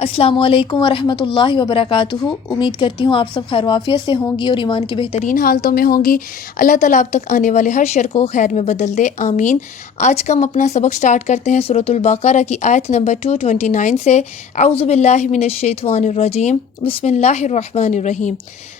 السلام علیکم ورحمۃ اللہ وبرکاتہ۔ امید کرتی ہوں آپ سب خیر و عافیت سے ہوں گی اور ایمان کی بہترین حالتوں میں ہوں گی۔ اللہ تعالیٰ آپ تک آنے والے ہر شر کو خیر میں بدل دے، آمین۔ آج کا ہم اپنا سبق سٹارٹ کرتے ہیں سورۃ البقرہ کی آیت نمبر 229 سے۔ اعوذ باللہ من الشیطان الرجیم، بسم اللہ الرحمن الرحیم۔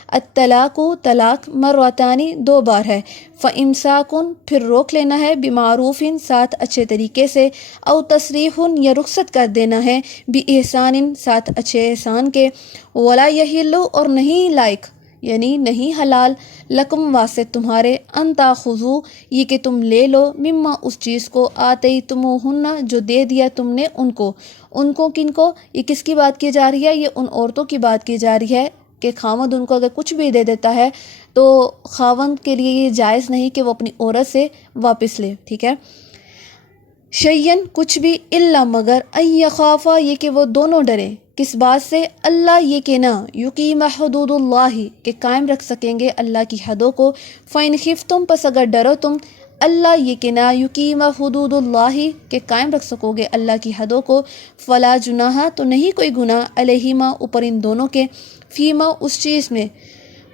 الطلاق، طلاق مرتانی، دو بار ہے۔ فامساکن، پھر روک لینا ہے، بمعروف، ساتھ اچھے طریقے سے، او تسریح، یا رخصت کر دینا ہے، باحسان، ساتھ اچھے احسان کے، ولا یحل، اور نہیں لائق یعنی نہیں حلال، لکم واسطے تمہارے، ان تاخذوا، یہ کہ تم لے لو، مما اس چیز کو، آتیتموہن، جو دے دیا تم نے ان کو کن کو، یہ کس کی بات کی جا رہی ہے؟ یہ ان عورتوں کی بات کی جا رہی ہے کہ خاوند ان کو اگر کچھ بھی دے دیتا ہے تو خاوند کے لیے یہ جائز نہیں کہ وہ اپنی عورت سے واپس لے، ٹھیک ہے۔ شیئن، کچھ بھی، الا مگر، ان یخافا، یہ کہ وہ دونوں ڈریں، کس بات سے؟ اللہ، یہ کہ نہ، یقیم حدود اللہ، کہ قائم رکھ سکیں گے اللہ کی حدوں کو، فإن خفتم، پس اگر ڈرو تم، اللہ، یہ کہ نہ، یقیم حدود اللہ، کہ قائم رکھ سکو گے اللہ کی حدوں کو، فلا جناح، تو نہیں کوئی گناہ، علیہما، اوپر ان دونوں کے، فیما، اس چیز میں،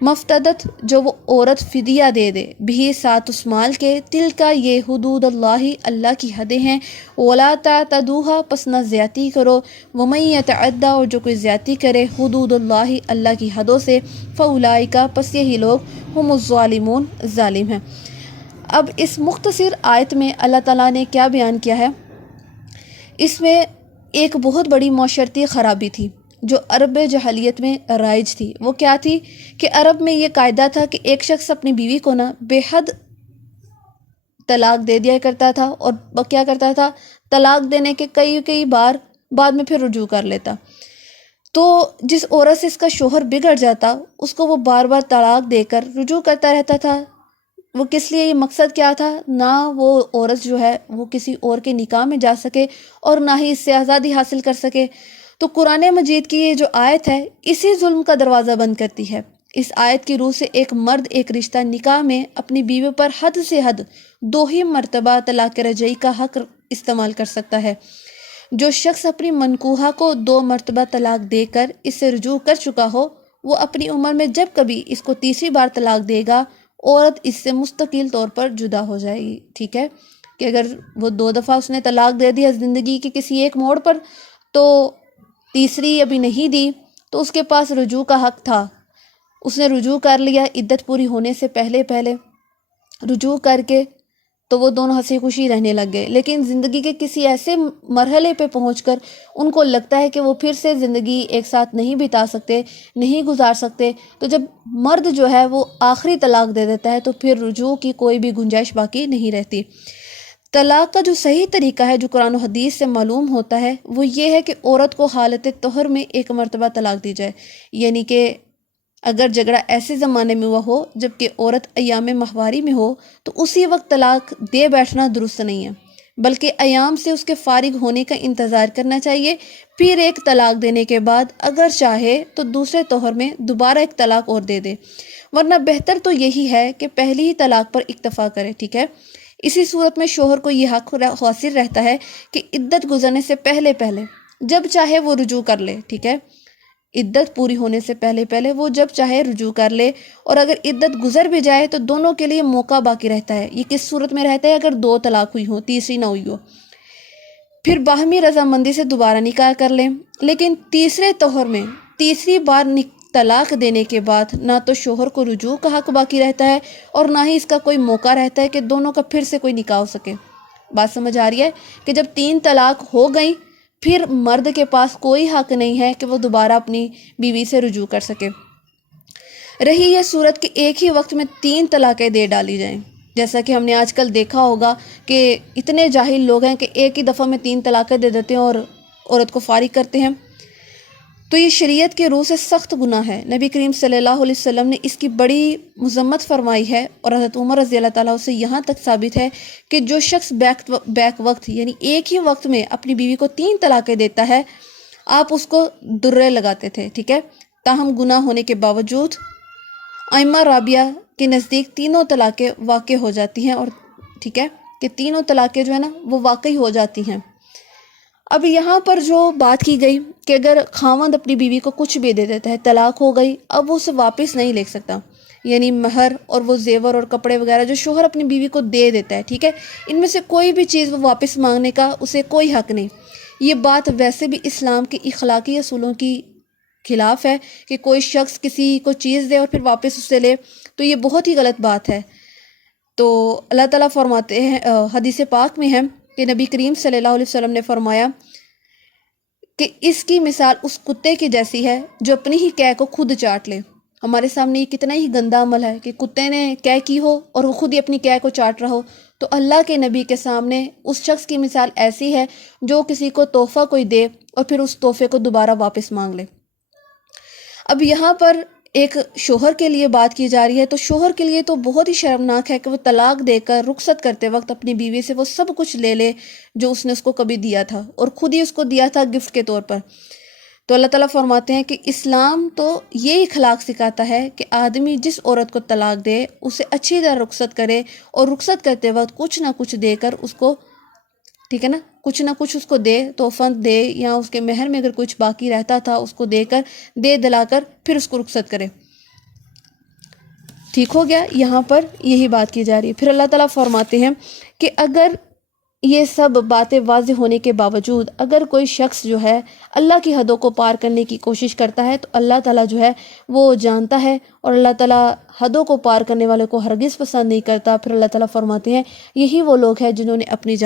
مفتدت، جو وہ عورت فدیہ دے دے، بھی، ساتھ اس مال کے، تل کا، یہ، حدود اللہ، اللہ کی حدیں ہیں، ولا تعتدوها، پس نہ زیادتی کرو، ومن یتعدی، اور جو کوئی زیادتی کرے، حدود اللہ، اللہ کی حدوں سے، فاولئک، پس یہی لوگ، ہم الظالمون، ظالم ہیں۔ اب اس مختصر آیت میں اللہ تعالیٰ نے کیا بیان کیا ہے؟ اس میں ایک بہت بڑی معاشرتی خرابی تھی جو عرب جاہلیت میں رائج تھی۔ وہ کیا تھی کہ عرب میں یہ قاعدہ تھا کہ ایک شخص اپنی بیوی کو نا بے حد طلاق دے دیا کرتا تھا، اور کیا کرتا تھا، طلاق دینے کے کئی بار بعد میں پھر رجوع کر لیتا۔ تو جس عورت سے اس کا شوہر بگڑ جاتا، اس کو وہ بار بار طلاق دے کر رجوع کرتا رہتا تھا۔ وہ کس لیے؟ یہ مقصد کیا تھا؟ نہ وہ عورت جو ہے وہ کسی اور کے نکاح میں جا سکے اور نہ ہی اس سے آزادی حاصل کر سکے۔ تو قرآن مجید کی یہ جو آیت ہے اسی ظلم کا دروازہ بند کرتی ہے۔ اس آیت کی روح سے ایک مرد ایک رشتہ نکاح میں اپنی بیوی پر حد سے حد 2 ہی مرتبہ طلاق رجعی کا حق استعمال کر سکتا ہے۔ جو شخص اپنی منکوحہ کو 2 مرتبہ طلاق دے کر اس سے رجوع کر چکا ہو، وہ اپنی عمر میں جب کبھی اس کو تیسری بار طلاق دے گا، عورت اس سے مستقل طور پر جدا ہو جائے گی، ٹھیک ہے۔ کہ اگر وہ 2 دفعہ اس نے طلاق دے دیا زندگی کے کسی ایک موڑ پر، تو تیسری ابھی نہیں دی، تو اس کے پاس رجوع کا حق تھا۔ اس نے رجوع کر لیا عدت پوری ہونے سے پہلے رجوع کر کے، تو وہ دونوں ہنسی خوشی رہنے لگ گئے۔ لیکن زندگی کے کسی ایسے مرحلے پہ پہنچ کر ان کو لگتا ہے کہ وہ پھر سے زندگی ایک ساتھ نہیں بتا سکتے، نہیں گزار سکتے، تو جب مرد جو ہے وہ آخری طلاق دے دیتا ہے تو پھر رجوع کی کوئی بھی گنجائش باقی نہیں رہتی۔ طلاق کا جو صحیح طریقہ ہے جو قرآن و حدیث سے معلوم ہوتا ہے وہ یہ ہے کہ عورت کو حالت طہر میں 1 مرتبہ طلاق دی جائے، یعنی کہ اگر جھگڑا ایسے زمانے میں ہوا ہو جب کہ عورت ایام ماہواری میں ہو تو اسی وقت طلاق دے بیٹھنا درست نہیں ہے، بلکہ ایام سے اس کے فارغ ہونے کا انتظار کرنا چاہیے، پھر ایک طلاق دینے کے بعد اگر چاہے تو دوسرے طہر میں دوبارہ ایک طلاق اور دے دے، ورنہ بہتر تو یہی ہے کہ پہلی ہی طلاق پر اکتفا کرے، ٹھیک ہے۔ اسی صورت میں شوہر کو یہ حق حاصل رہتا ہے کہ عدت گزرنے سے پہلے جب چاہے وہ رجوع کر لے، ٹھیک ہے۔ عدت پوری ہونے سے پہلے وہ جب چاہے رجوع کر لے، اور اگر عدت گزر بھی جائے تو دونوں کے لیے موقع باقی رہتا ہے۔ یہ کس صورت میں رہتا ہے؟ اگر 2 طلاق ہوئی ہوں، تیسری نہ ہوئی ہو، پھر باہمی رضامندی سے دوبارہ نکاح کر لیں۔ لیکن تیسرے طہر میں تیسری بار طلاق دینے کے بعد نہ تو شوہر کو رجوع کا حق باقی رہتا ہے اور نہ ہی اس کا کوئی موقع رہتا ہے کہ دونوں کا پھر سے کوئی نکاح ہو سکے۔ بات سمجھ آ رہی ہے کہ جب 3 طلاق ہو گئی پھر مرد کے پاس کوئی حق نہیں ہے کہ وہ دوبارہ اپنی بیوی سے رجوع کر سکے۔ رہی یہ صورت کہ ایک ہی وقت میں 3 طلاقیں دے ڈالی جائیں، جیسا کہ ہم نے آج کل دیکھا ہوگا کہ اتنے جاہل لوگ ہیں کہ ایک ہی دفعہ میں 3 طلاقیں دے دیتے ہیں اور عورت کو فارغ کرتے ہیں، تو یہ شریعت کے روح سے سخت گناہ ہے۔ نبی کریم صلی اللہ علیہ وسلم نے اس کی بڑی مذمت فرمائی ہے، اور حضرت عمر رضی اللہ تعالیٰ سے یہاں تک ثابت ہے کہ جو شخص بیک وقت یعنی ایک ہی وقت میں اپنی بیوی کو 3 طلاقیں دیتا ہے، آپ اس کو درے لگاتے تھے، ٹھیک ہے۔ تاہم گناہ ہونے کے باوجود ائمہ رابعہ کے نزدیک تینوں طلاقیں واقع ہو جاتی ہیں، اور ٹھیک ہے کہ تینوں طلاقیں جو ہے نا وہ واقعی ہو جاتی ہیں۔ اب یہاں پر جو بات کی گئی کہ اگر خاوند اپنی بیوی کو کچھ بھی دے دیتا ہے، طلاق ہو گئی، اب وہ اسے واپس نہیں لے سکتا، یعنی مہر اور وہ زیور اور کپڑے وغیرہ جو شوہر اپنی بیوی کو دے دیتا ہے، ٹھیک ہے، ان میں سے کوئی بھی چیز وہ واپس مانگنے کا اسے کوئی حق نہیں۔ یہ بات ویسے بھی اسلام کے اخلاقی اصولوں کی خلاف ہے کہ کوئی شخص کسی کو چیز دے اور پھر واپس اسے لے، تو یہ بہت ہی غلط بات ہے۔ تو اللہ تعالیٰ فرماتے ہیں، حدیث پاک میں ہے کہ نبی کریم صلی اللہ علیہ وسلم نے فرمایا کہ اس کی مثال اس کتے کی جیسی ہے جو اپنی ہی قے کو خود چاٹ لے۔ ہمارے سامنے یہ کتنا ہی گندا عمل ہے کہ کتے نے قے کی ہو اور وہ خود ہی اپنی قے کو چاٹ رہا ہو۔ تو اللہ کے نبی کے سامنے اس شخص کی مثال ایسی ہے جو کسی کو تحفہ کوئی دے اور پھر اس تحفے کو دوبارہ واپس مانگ لے۔ اب یہاں پر ایک شوہر کے لیے بات کی جا رہی ہے، تو شوہر کے لیے تو بہت ہی شرمناک ہے کہ وہ طلاق دے کر رخصت کرتے وقت اپنی بیوی سے وہ سب کچھ لے لے جو اس نے اس کو کبھی دیا تھا، اور خود ہی اس کو دیا تھا گفٹ کے طور پر۔ تو اللہ تعالیٰ فرماتے ہیں کہ اسلام تو یہ اخلاق سکھاتا ہے کہ آدمی جس عورت کو طلاق دے اسے اچھی طرح رخصت کرے، اور رخصت کرتے وقت کچھ نہ کچھ دے کر اس کو، ٹھیک ہے نا، کچھ نہ کچھ اس کو دے، تحفہ دے، یا اس کے مہر میں اگر کچھ باقی رہتا تھا اس کو دے کر، دے دلا کر پھر اس کو رخصت کرے۔ ٹھیک ہو گیا، یہاں پر یہی بات کی جا رہی ہے۔ پھر اللہ تعالیٰ فرماتے ہیں کہ اگر یہ سب باتیں واضح ہونے کے باوجود اگر کوئی شخص جو ہے اللہ کی حدوں کو پار کرنے کی کوشش کرتا ہے تو اللہ تعالیٰ جو ہے وہ جانتا ہے، اور اللہ تعالیٰ حدوں کو پار کرنے والے کو ہرگز پسند نہیں کرتا۔ پھر اللہ تعالیٰ فرماتے ہیں یہی وہ لوگ ہیں جنہوں نے اپنی